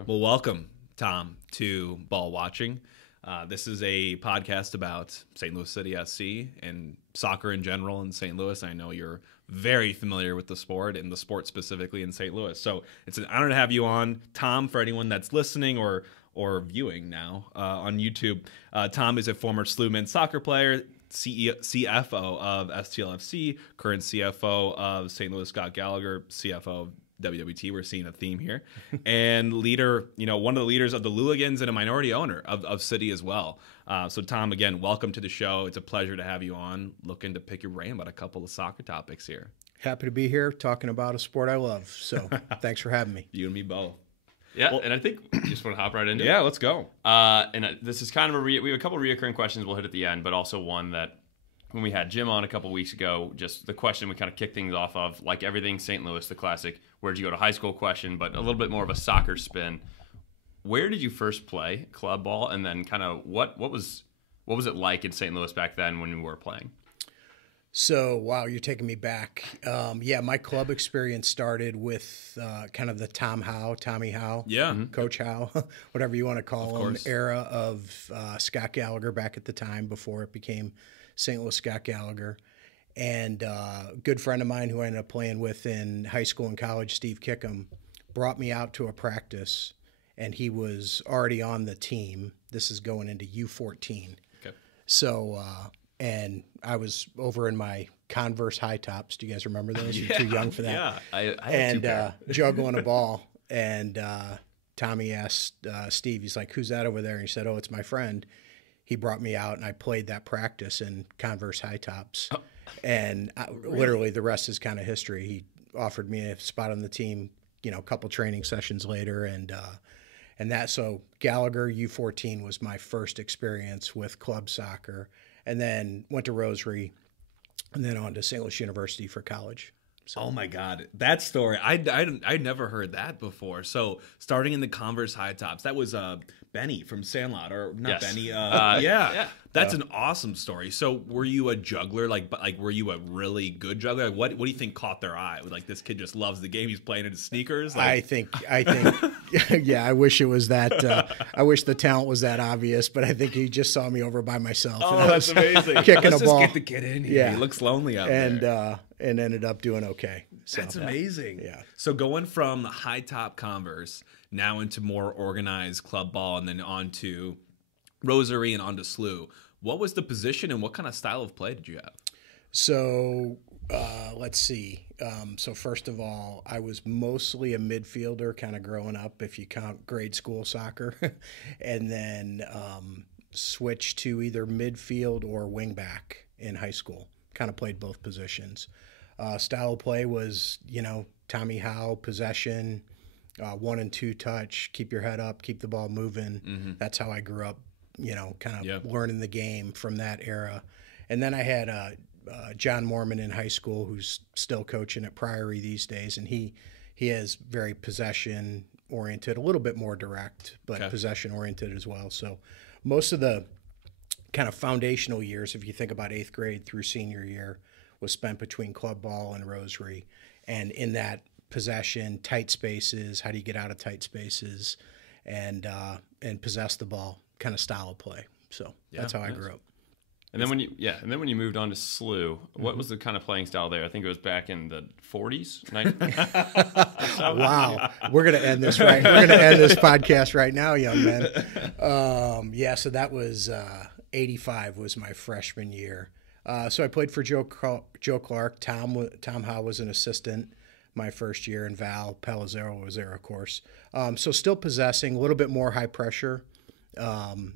So. Well, welcome, Tom, to Ball Watching. This is a podcast about St. Louis City SC and soccer in general in St. Louis. I know you're very familiar with the sport and the sport specifically in St. Louis. So it's an honor to have you on. Tom, for anyone that's listening or viewing now on YouTube, Tom is a former SLU men's soccer player, CFO of STLFC, current CFO of St. Louis, Scott Gallagher, CFO of WWT. We're seeing a theme here. And leader, one of the leaders of the Luligans and a minority owner of City as well. So Tom, again, welcome to the show. It's a pleasure to have you on. Looking to pick your brain about a couple of soccer topics here. Happy to be here talking about a sport I love. So thanks for having me. You and me both. Yeah, well, and I think you just want to hop right into it. Yeah, let's go. This is kind of we have a couple of reoccurring questions we'll hit at the end, but also one that when we had Jim on a couple weeks ago, just the question we kind of kicked things off of, like everything St. Louis, the classic, where'd you go to high school question, but a little bit more of a soccer spin. Where did you first play club ball, and then kind of what was it like in St. Louis back then when you were playing? So, wow, you're taking me back. My club experience started with kind of the Tommy Howe, Coach Howe, whatever you want to call him, era of Scott Gallagher back at the time before it became St. Louis Scott Gallagher. And a good friend of mine who I ended up playing with in high school and college, Steve Kickham, brought me out to a practice, and he was already on the team. This is going into U14. Okay. So, and I was over in my Converse high tops. Do you guys remember those? You're too young for that. Yeah, I had two pair. Juggling a ball. And Tommy asked Steve, he's like, "Who's that over there?" And he said, "Oh, it's my friend." He brought me out, and I played that practice in Converse high tops. Oh. And literally the rest is kind of history. He offered me a spot on the team, a couple training sessions later. So Gallagher U14 was my first experience with club soccer. And then went to Rosary, and then on to St. Louis University for college. So. Oh my God, that story! I'd never heard that before. So starting in the Converse high tops, that was Benny from Sandlot, or not yes. Benny? That's an awesome story. So were you a juggler? Like were you a really good juggler? Like, what do you think caught their eye? Like, this kid just loves the game. He's playing in his sneakers. Like... I think, yeah. I wish it was that. I wish the talent was that obvious, but I think he just saw me over by myself. Oh, that's amazing! Kicking Let's a ball. Just get the kid in here. Yeah. He looks lonely out there. And ended up doing okay. So, that's amazing. Yeah. So going from high top Converse now into more organized club ball, and then on to Rosary and on to SLU. What was the position and what kind of style of play did you have? So let's see. So first of all, I was mostly a midfielder kind of growing up, if you count grade school soccer, and then switched to either midfield or wing back in high school. Kind of played both positions. Style of play was, Tommy Howe, possession, 1 and 2 touch, keep your head up, keep the ball moving. Mm-hmm. That's how I grew up, kind of learning the game from that era. And then I had John Mormon in high school, who's still coaching at Priory these days, and he is very possession oriented, a little bit more direct, but possession oriented as well. So most of the kind of foundational years, if you think about 8th grade through senior year, was spent between club ball and Rosary. And in that possession, tight spaces, how do you get out of tight spaces, and possess the ball kind of style of play. So that's how I grew up. And then when you moved on to SLU, what was the kind of playing style there? I think it was back in the 40s. Wow, we're gonna end this right. We're gonna end this podcast right now, young man. So that was 85 was my freshman year. So I played for Joe Clark. Tom Howe was an assistant my first year, and Val Palazzaro was there, of course. So still possessing, a little bit more high pressure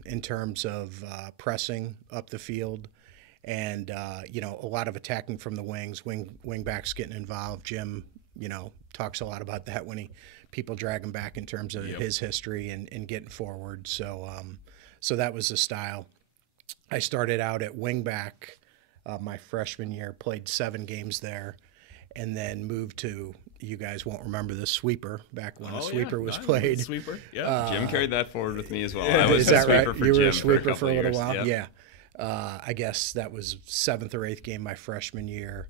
in terms of pressing up the field, and a lot of attacking from the wings, wing backs getting involved. Jim, talks a lot about that when people drag him back in terms of his history and getting forward. So that was the style. I started out at wing back my freshman year, played 7 games there, and then moved to, you guys won't remember the sweeper back when the sweeper was played. Sweeper, Jim carried that forward with me as well. I was a sweeper for Jim. You were a sweeper for a little while? Yeah. I guess that was 7th or 8th game my freshman year,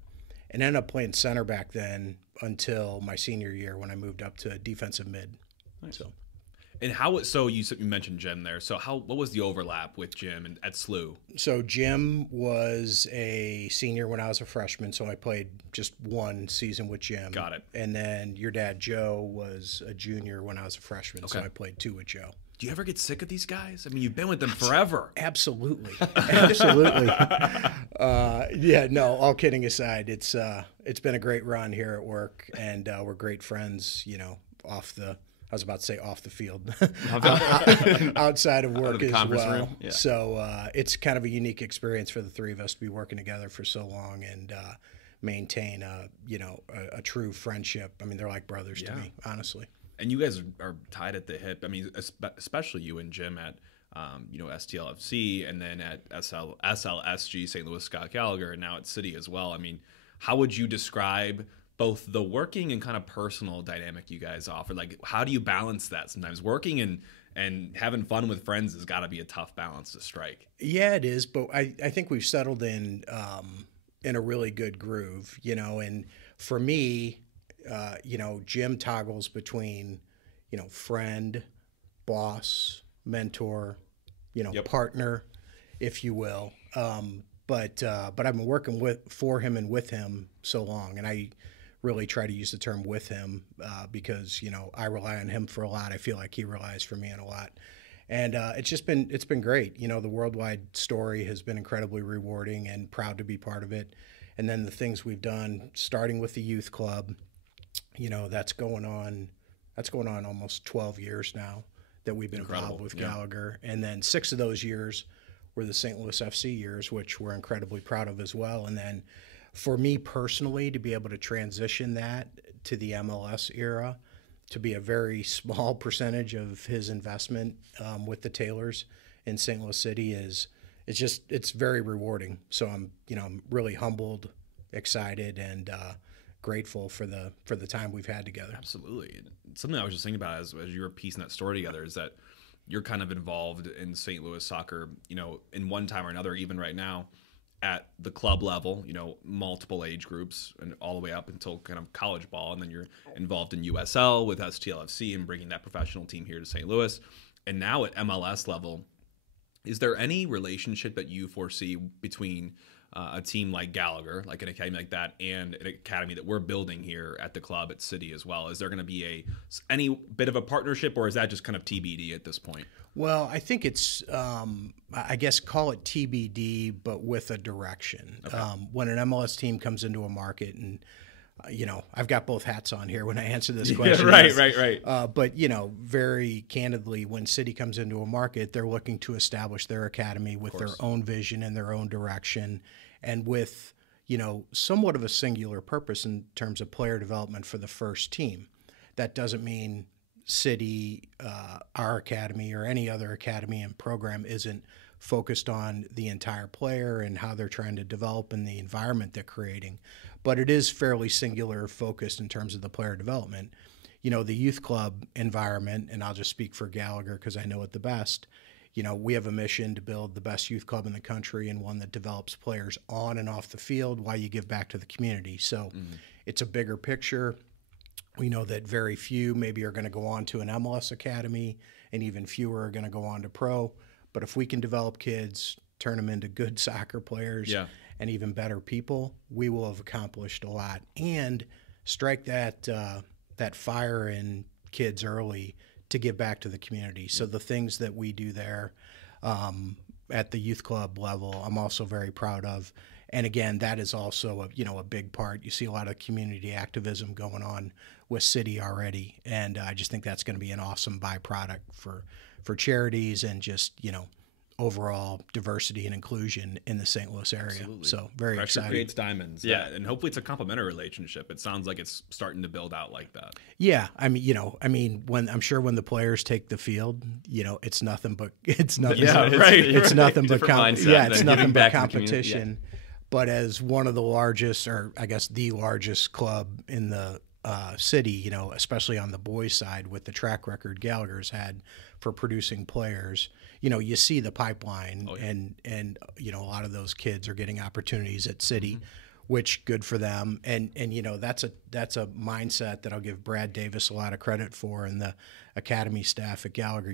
and ended up playing center back then until my senior year when I moved up to defensive mid. Nice. So. And so you mentioned Jim there. So what was the overlap with Jim at SLU? So Jim was a senior when I was a freshman, so I played just one season with Jim. Got it. And then your dad, Joe, was a junior when I was a freshman, so I played 2 with Joe. Do you ever get sick of these guys? I mean, you've been with them forever. Absolutely. Absolutely. Yeah, no, all kidding aside, it's been a great run here at work, and we're great friends, off the field, outside of work as well. Yeah. So it's kind of a unique experience for the three of us to be working together for so long and maintain a true friendship. I mean, they're like brothers to me, honestly. And you guys are tied at the hip. I mean, especially you and Jim at STLFC, and then at SLSG, St. Louis Scott Gallagher, and now at City as well. I mean, how would you describe both the working and kind of personal dynamic you guys offer? Like, how do you balance that? Sometimes working and having fun with friends has got to be a tough balance to strike. Yeah, it is. But I think we've settled in a really good groove, and for me, Jim toggles between, friend, boss, mentor, partner, if you will. But I've been working for him and with him so long, and I really try to use the term with him because I rely on him for a lot. I feel like he relies for me on a lot, and it's been great. The worldwide story has been incredibly rewarding, and proud to be part of it. And then the things we've done, starting with the youth club, that's going on almost 12 years now that we've been involved with Gallagher, and then 6 of those years were the St. Louis FC years, which we're incredibly proud of as well. And then for me personally, to be able to transition that to the MLS era, to be a very small percentage of his investment with the Taylors in St. Louis City it's very rewarding. So I'm really humbled, excited, and grateful for the time we've had together. Absolutely. Something I was just thinking about as you were piecing that story together is that you're kind of involved in St. Louis soccer, in one time or another, even right now, at the club level, multiple age groups and all the way up until kind of college ball. And then you're involved in USL with STLFC and bringing that professional team here to St. Louis. And now at MLS level, is there any relationship that you foresee between a team like Gallagher, like an academy like that, and an academy that we're building here at the club at City as well? Is there going to be any bit of a partnership, or is that just kind of TBD at this point? Well, I think it's, I guess, call it TBD, but with a direction. Okay. When an MLS team comes into a market, and I've got both hats on here when I answer this question. Right. But very candidly, when City comes into a market, they're looking to establish their academy with their own vision and their own direction, and with somewhat of a singular purpose in terms of player development for the first team. That doesn't mean City, our academy, or any other academy and program isn't focused on the entire player and how they're trying to develop and the environment they're creating. But it is fairly singular focused in terms of the player development. The youth club environment, and I'll just speak for Gallagher because I know it the best, we have a mission to build the best youth club in the country, and one that develops players on and off the field while you give back to the community. So it's a bigger picture. We know that very few maybe are going to go on to an MLS academy, and even fewer are going to go on to pro. But if we can develop kids, turn them into good soccer players, and even better people, we will have accomplished a lot, and strike that fire in kids early to give back to the community. So the things that we do there at the youth club level, I'm also very proud of. And again, that is also a big part. You see a lot of community activism going on with City already, and I just think that's going to be an awesome byproduct for charities and just overall diversity and inclusion in the St. Louis area. Absolutely. So very Pressure excited. creates diamonds. Yeah, and hopefully it's a complementary relationship. It sounds like it's starting to build out like that. Yeah, when I'm sure when the players take the field, it's nothing but it's nothing but competition. But as one of the largest, or I guess the largest club in the city, especially on the boys' side, with the track record Gallagher's had for producing players, you see the pipeline, and a lot of those kids are getting opportunities at City, which good for them. And that's a mindset that I'll give Brad Davis a lot of credit for, and the academy staff at Gallagher.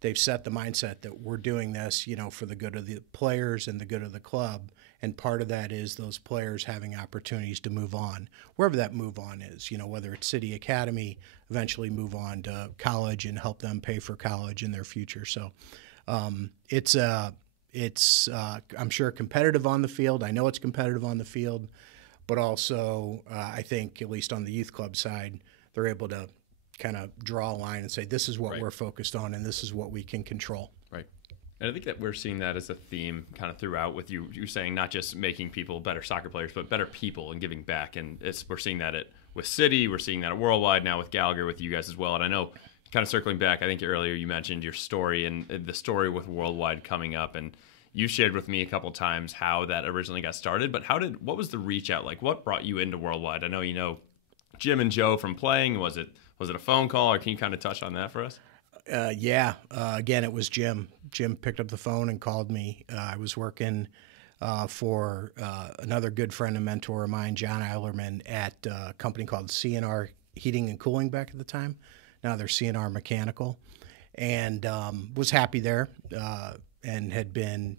They've set the mindset that we're doing this, for the good of the players and the good of the club. And part of that is those players having opportunities to move on, wherever that move on is, whether it's City Academy, eventually move on to college and help them pay for college in their future. So it's I'm sure competitive on the field. I know it's competitive on the field, but also I think, at least on the youth club side, they're able to kind of draw a line and say, this is what we're focused on and this is what we can control. Right. And I think that we're seeing that as a theme kind of throughout, with you saying not just making people better soccer players, but better people and giving back. And we're seeing that with City, we're seeing that at Worldwide, now with Gallagher, with you guys as well. And I know, kind of circling back, I think earlier you mentioned your story and the story with Worldwide coming up, and you shared with me a couple times how that originally got started. But what was the reach out like? What brought you into Worldwide? I know Jim and Joe from playing. Was it a phone call, or can you kind of touch on that for us? Again, it was Jim. Jim picked up the phone and called me. I was working for another good friend and mentor of mine, John Eilerman, at a company called CNR Heating and Cooling back at the time. Now they're CNR Mechanical, and was happy there, and had been,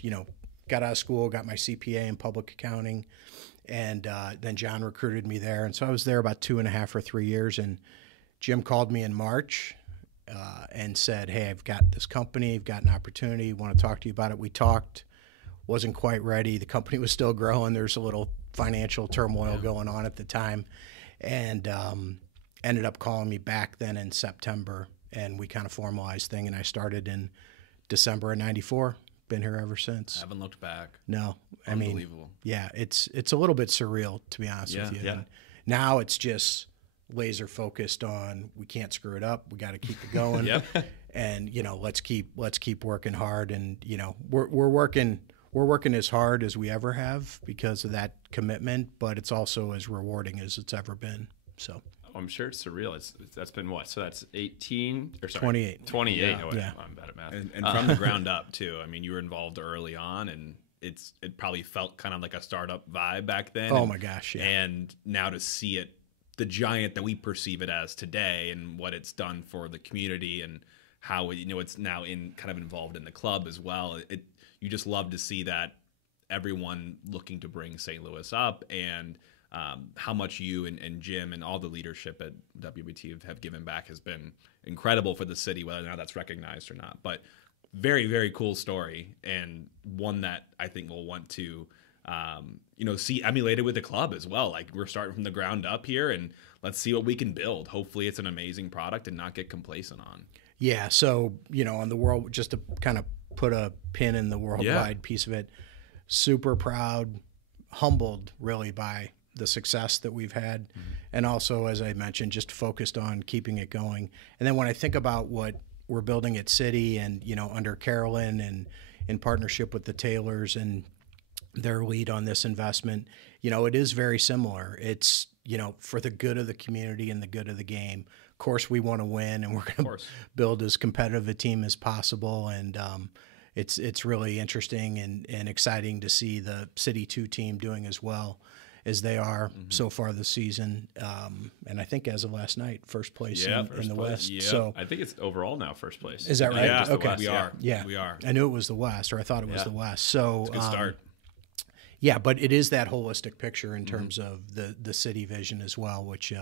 got out of school, got my CPA in public accounting, and then John recruited me there. And so I was there about 2.5 or 3 years, and Jim called me in March and said, hey, I've got this company, I've got an opportunity, want to talk to you about it. We talked, wasn't quite ready. The company was still growing. There's a little financial turmoil going on at the time, and ended up calling me back then in September, and we kind of formalized thing, and I started in December of '94. Been here ever since. I haven't looked back. No. Unbelievable. Yeah, it's a little bit surreal, to be honest with you. Yeah. And now it's just laser focused on, we can't screw it up. We got to keep it going. Yep. And let's keep working hard. And we're working as hard as we ever have because of that commitment, but it's also as rewarding as it's ever been. So I'm sure it's surreal. That's been what? So that's 18 or sorry, 28. 28. Yeah. Oh, Yeah. I'm bad at math. And from the ground up too. I mean, you were involved early on, and it probably felt kind of like a startup vibe back then. Oh my gosh, yeah. And now to see it, the giant that we perceive it as today, and what it's done for the community, and how it's now kind of involved in the club as well. You just love to see that everyone looking to bring St. Louis up, and how much you and Jim and all the leadership at WBT have given back has been incredible for the city, whether or not that's recognized or not. But very, very cool story, and one that I think we'll want to see emulated with the club as well. Like, we're starting from the ground up here, and let's see what we can build. Hopefully it's an amazing product and not get complacent on. Yeah. So, on the world, just to kind of put a pin in the worldwide piece of it, super proud, humbled really by the success that we've had. Mm-hmm. And also, as I mentioned, just focused on keeping it going. And then when I think about what we're building at City, and, under Carolyn and in partnership with the Taylors and their lead on this investment, it is very similar. It's, for the good of the community and the good of the game. Of course, we want to win, and we're going to build as competitive a team as possible. And it's really interesting and exciting to see the City 2 team doing as well as they are so far this season. And I think as of last night, first place in the West. Yeah. So I think it's overall now first place. Is that right? Yeah, okay. We are. Yeah. We are. I knew it was the West, or I thought it was the West. So it's a good start. Yeah, but it is that holistic picture in terms of the city vision as well, which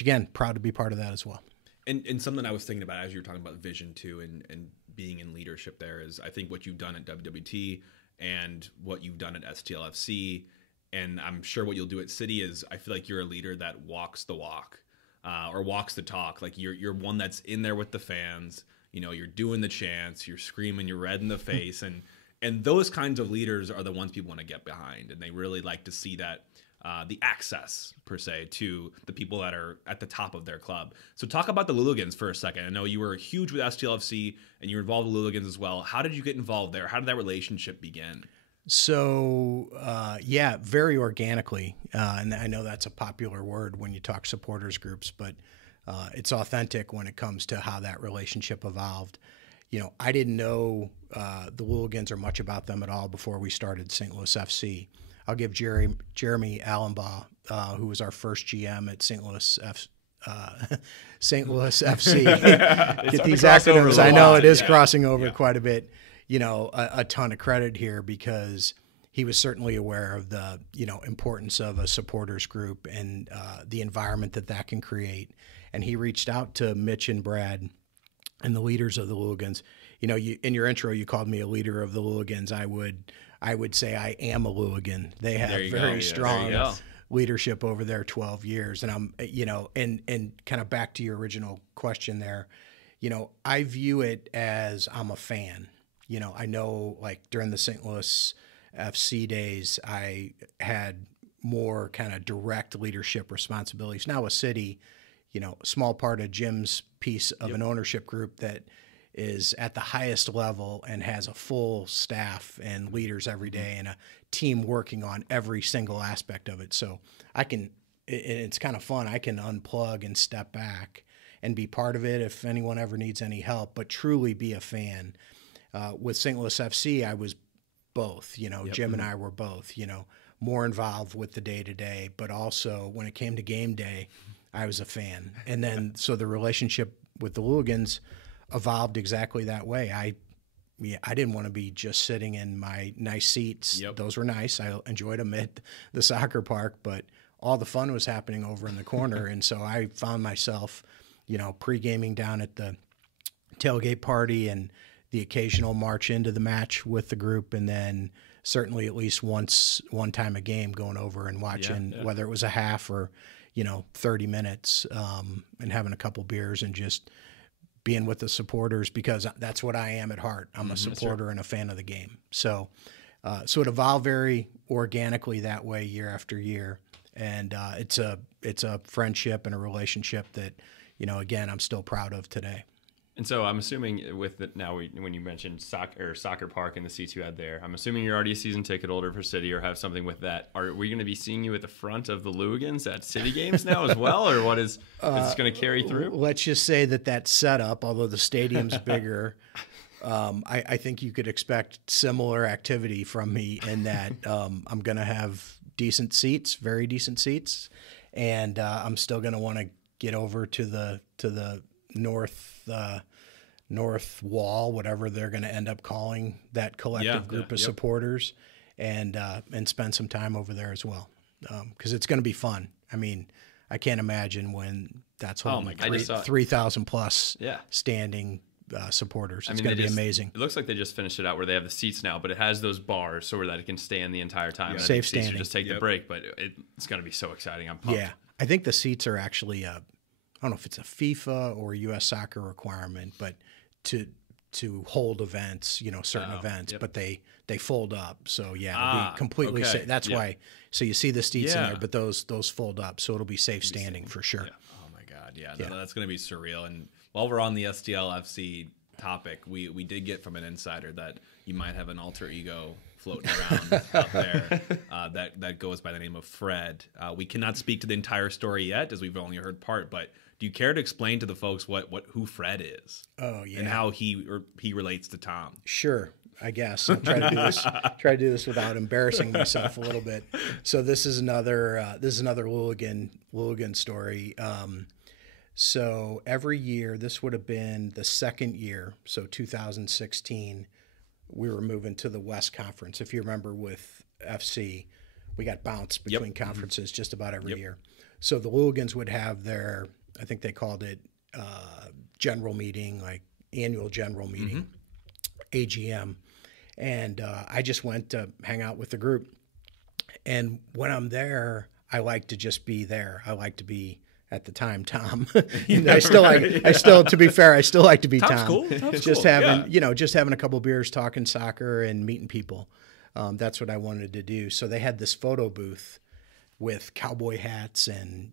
again, proud to be part of that as well. And something I was thinking about as you were talking about vision too, and being in leadership there, is I think what you've done at WWT and what you've done at STLFC, and I'm sure what you'll do at City, is I feel like you're a leader that walks the walk, or walks the talk. Like, you're one that's in there with the fans. You're doing the chants, you're screaming, you're red in the face, and those kinds of leaders are the ones people want to get behind, and they really like to see that the access, per se, to the people that are at the top of their club. So talk about the Luligans for a second. I know you were huge with STLFC, and you were involved with Luligans as well. How did you get involved there? How did that relationship begin? So, very organically. And I know that's a popular word when you talk supporters groups, but it's authentic when it comes to how that relationship evolved. I didn't know the Luligans or much about them at all before we started St. Louis FC. I'll give Jeremy Allenbaugh, who was our first GM at St. Louis St. Louis FC. Get these acronyms. I know it is crossing over quite a bit. A ton of credit here because he was certainly aware of the importance of a supporters group and the environment that can create. And he reached out to Mitch and Brad and the leaders of the Louligans. In your intro, you called me a leader of the Louligans. I would say I am a Louligan. They have very strong leadership over their 12 years. And I'm, and kind of back to your original question there, I view it as I'm a fan. I know like during the St. Louis FC days, I had more kind of direct leadership responsibilities. Now a city, a small part of Jim's piece of an ownership group that is at the highest level and has a full staff and leaders every day and a team working on every single aspect of it. So it's kind of fun. I can unplug and step back and be part of it if anyone ever needs any help, but truly be a fan. With St. Louis FC, I was both, Jim and I were both, more involved with the day-to-day, but also when it came to game day, I was a fan. And then, so the relationship with the Louligans evolved exactly that way. I didn't want to be just sitting in my nice seats. Those were nice. I enjoyed them at the soccer park, but all the fun was happening over in the corner. And so I found myself, pre-gaming down at the tailgate party and the occasional march into the match with the group. And then certainly at least one time a game going over and watching, whether it was a half or, 30 minutes, and having a couple beers and just being with the supporters, because that's what I am at heart. I'm a supporter and a fan of the game. So it evolved very organically that way year after year. And it's a friendship and a relationship that, again, I'm still proud of today. And so I'm assuming with when you mentioned soccer park and the seats you had there, I'm assuming you're already a season ticket holder for City or have something with that. Are we going to be seeing you at the front of the Louligans at City games now as well, or what is this going to carry through? Let's just say that's set up, although the stadium's bigger. I think you could expect similar activity from me in that I'm going to have decent seats, very decent seats, and I'm still going to want to get over to the north wall, whatever they're going to end up calling that collective group of supporters, and spend some time over there as well, because it's going to be fun. I mean, I can't imagine when that's holding 3,000 plus standing supporters. It's going to be amazing. It looks like they just finished it out where they have the seats now, but it has those bars so that it can stand the entire time. Safe standing. You just take the break, but it's going to be so exciting. I'm pumped. Yeah, I think the seats are actually I don't know if it's a FIFA or U.S. soccer requirement, but to hold events, certain events, but they fold up. So it'll be completely safe. That's why. So you see the seats in there, but those fold up, so it'll be safe standing for sure. Yeah. Oh my God, no, that's going to be surreal. And while we're on the STLFC topic, we did get from an insider that you might have an alter ego floating around out there that goes by the name of Fred. We cannot speak to the entire story yet, as we've only heard part, but do you care to explain to the folks who Fred is? Oh yeah, and how he relates to Tom? Sure, I guess I'll try to do this without embarrassing myself a little bit. So this is another Louligan story. So every year, this would have been the second year, so 2016, we were moving to the West Conference. If you remember with FC, we got bounced between conferences just about every year. So the Louligans would have their, I think they called it general meeting, like annual general meeting, AGM. And I just went to hang out with the group. And when I'm there, I like to just be there. I like to be, at the time, Tom. To be fair, I still like to be Tom's Tom. Cool. Tom's just cool. having, just having a couple beers, talking soccer and meeting people. That's what I wanted to do. So they had this photo booth with cowboy hats and,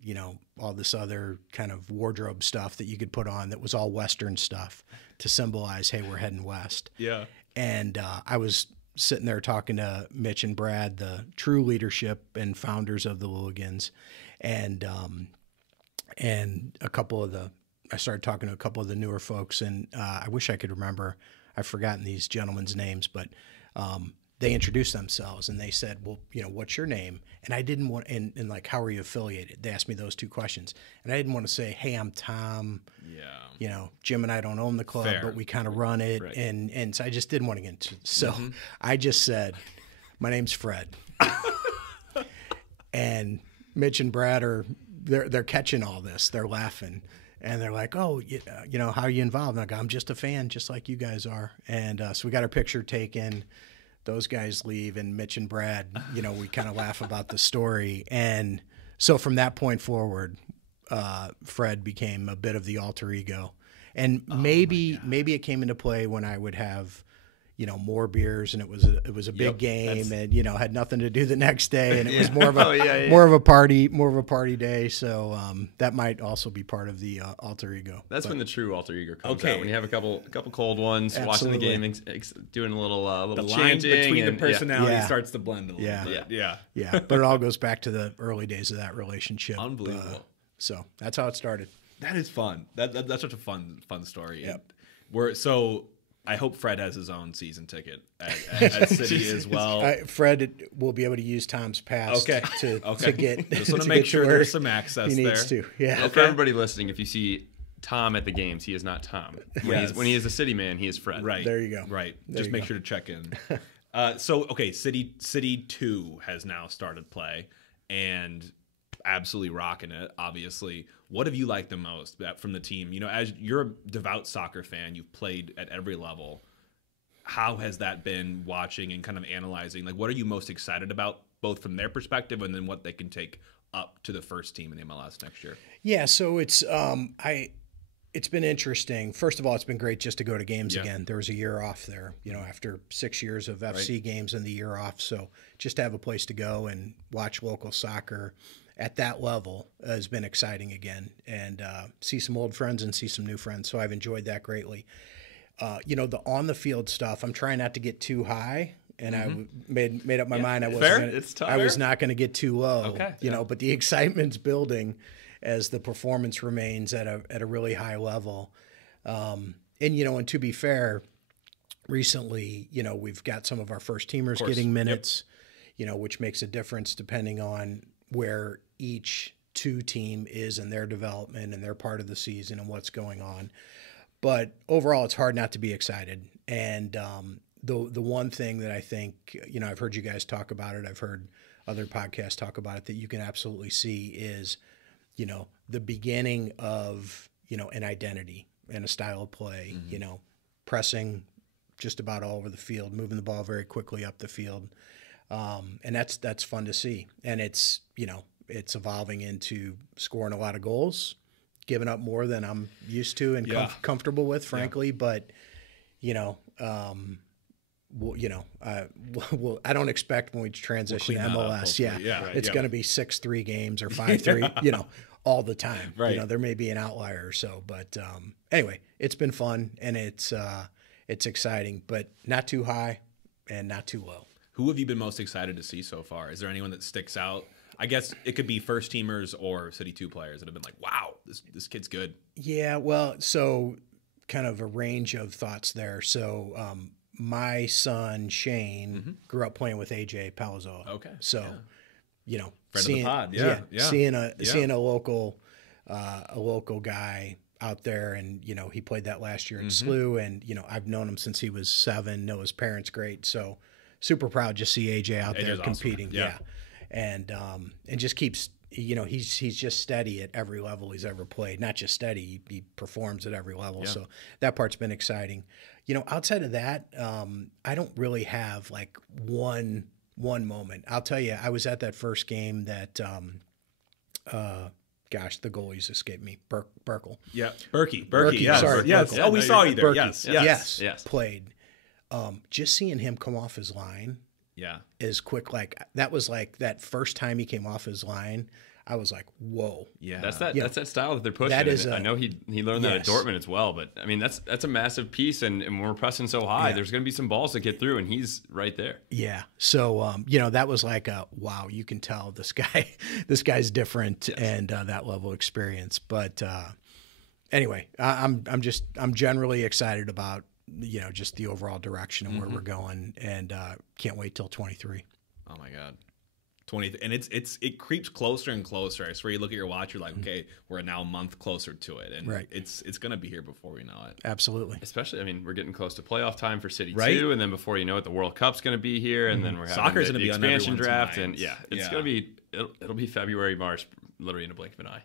all this other kind of wardrobe stuff that you could put on that was all Western stuff to symbolize, hey, we're heading west. Yeah. And I was sitting there talking to Mitch and Brad, the true leadership and founders of the Louligans. And I started talking to a couple of the newer folks, and I wish I could remember. I've forgotten these gentlemen's names, but they introduced themselves and they said, well, what's your name? And I didn't want, and like, how are you affiliated? They asked me those two questions. And I didn't want to say, hey, I'm Tom. Yeah. Jim and I don't own the club, Fair. but we kind of run it. Right. And so I just didn't want to get into it. So I just said, my name's Fred. And Mitch and Brad they're catching all this. They're laughing. And they're like, oh, how are you involved? And I go, I'm just a fan, just like you guys are. And so we got our picture taken. Those guys leave, and Mitch and Brad, we kind of laugh about the story. And so from that point forward, Fred became a bit of the alter ego. And maybe it came into play when I would have, more beers, and it was a big game, and had nothing to do the next day, and it was more of a more of a party day. So that might also be part of the alter ego. That's when the true alter ego comes out. When you have a couple cold ones, watching the game, doing a little the chanting, line between and the personality starts to blend a little bit. Yeah. But it all goes back to the early days of that relationship. Unbelievable. So that's how it started. That is fun. That's such a fun story. Yep. So I hope Fred has his own season ticket at City as well. Fred will be able to use Tom's pass to get. Just want to make sure there's some access he there. Needs to. Yeah. For everybody listening, if you see Tom at the games, he is not Tom. When he is a City man, he is Fred. Right. There you go. Right. Just make sure to check in. City 2 has now started play and absolutely rocking it, obviously. What have you liked the most from the team? As you're a devout soccer fan, you've played at every level. How has that been watching and kind of analyzing? Like, what are you most excited about, both from their perspective and then what they can take up to the first team in MLS next year? Yeah, so it's been interesting. First of all, it's been great just to go to games again. There was a year off there, after 6 years of FC games and the year off. So just to have a place to go and watch local soccer at that level has been exciting again, and see some old friends and see some new friends. So I've enjoyed that greatly. The on the field stuff, I'm trying not to get too high, and I made up my mind. I was not going to get too low. Okay. But the excitement's building as the performance remains at a really high level. And to be fair, recently, we've got some of our first teamers getting minutes, which makes a difference depending on where each two team is in their development and their part of the season and what's going on. But overall, it's hard not to be excited. And the one thing that I think, I've heard you guys talk about it, I've heard other podcasts talk about it, that you can absolutely see is, the beginning of, an identity and a style of play, pressing just about all over the field, moving the ball very quickly up the field. And that's fun to see. And it's evolving into scoring a lot of goals, giving up more than I'm used to and comfortable with, frankly. Yeah. But, I don't expect when we transition to MLS, it's going to be 6-3 games or 5-3, all the time. Right. There may be an outlier or so, but anyway, it's been fun and it's exciting, but not too high and not too low. Who have you been most excited to see so far? Is there anyone that sticks out? I guess it could be first teamers or City 2 players that have been like, wow, this kid's good. Yeah, well, so kind of a range of thoughts there. So my son, Shane, grew up playing with AJ Palazzolo. Okay. So, friend of the pod. Seeing a local guy out there, and he played that last year at SLU, and I've known him since he was 7, know his parents great, so super proud to see AJ out there competing. Awesome. Yeah. And just keeps, he's just steady at every level he's ever played. Not just steady, he performs at every level. Yeah. So that part's been exciting. Outside of that, I don't really have like one moment. I'll tell you, I was at that first game that the goalies escaped me. Burkle. Yeah. Berkey. Yes. Sorry. Yes. Burkle. Oh, we saw you there. Yes. Played. Just seeing him come off his line. Yeah. Is quick. Like that was like that first time he came off his line, I was like, whoa. Yeah. That's that style that they're pushing. I know he learned that at Dortmund as well, but I mean that's a massive piece, and when we're pressing so high, there's gonna be some balls that get through, and he's right there. Yeah. So that was like a wow, you can tell this guy's different and that level of experience. But anyway, I'm generally excited about just the overall direction and where we're going, and can't wait till 23. Oh my God. 20, and it creeps closer and closer. I swear, you look at your watch, you're like, okay, we're now a month closer to it, and it's going to be here before we know it. Absolutely. Especially, I mean, we're getting close to playoff time for City Right? 2, and then before you know it, the World Cup's going to be here, and then we're having Soccer's the gonna be on expansion everyone's draft, minds. and it's going to be it'll be February, March, literally in a blink of an eye.